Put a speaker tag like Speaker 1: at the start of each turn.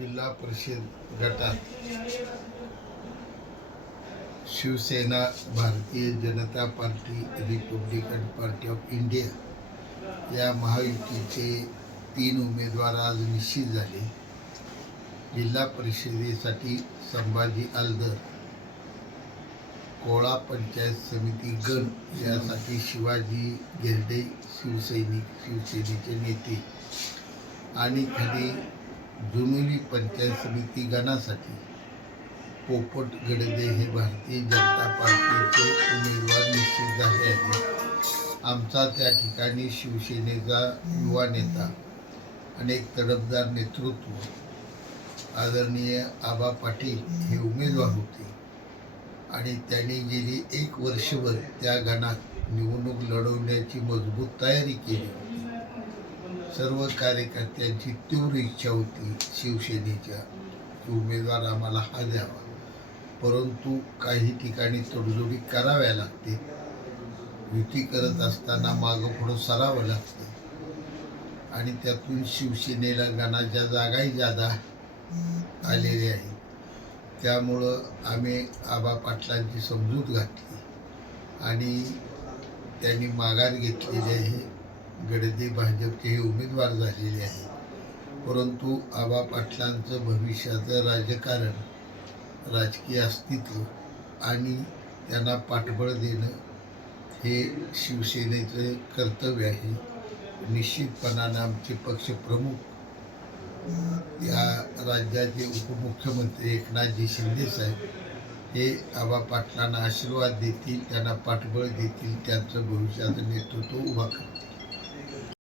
Speaker 1: जिल्हा परिषद गटात Shiv Sena Bharatiya Janata party Republican party of India या महायुतीचे तीन उमेदवार आज निश्चित झाले. जिल्हा परिषदेसाठी संभाजी आलदर कोळा पंचायत समिती गण यासाठी शिवाजी गिरडे शिवसैनिक शिवसेनेचे नेते आणि खाली जुमिली पंचायत समिती गणासाठी पोपट गडदे हे भारतीय जनता पार्टीचे उमेदवार निश्चित झाले आहेत. आमचा त्या ठिकाणी शिवसेनेचा युवा नेता अनेक तडफदार नेतृत्व आदरणीय आबा पाटील हे उमेदवार होते आणि त्यांनी गेली एक वर्षभर त्या गणात निवडणूक लढवण्याची मजबूत तयारी केली. होती सर्व कार्यकर्त्यांची तीव्र इच्छा होती शिवसेनेच्या की उमेदवार आम्हाला हा द्यावा. परंतु काही ठिकाणी तडजोडी कराव्या लागते. युती करत असताना मागं पुढं सरावं लागतं. आणि त्यातून शिवसेनेला गणाच्या जागाही जादा आलेल्या आहेत त्यामुळं आम्ही आबा पाटलांची समजूत घातली. आणि त्यांनी माघार घेतलेली आहे. गडदे भाजपचे हे उमेदवार झालेले आहे परंतु आबा पाटलांचं भविष्याचं राजकारण राजकीय अस्तित्व आणि त्यांना पाठबळ देणं हे शिवसेनेचं कर्तव्य आहे. निश्चितपणानं आमचे पक्षप्रमुख या राज्याचे उपमुख्यमंत्री एकनाथजी शिंदेसाहेब हे आबा पाटलांना आशीर्वाद देतील त्यांना पाठबळ देतील त्यांचं भविष्याचं नेतृत्व उभा करतील.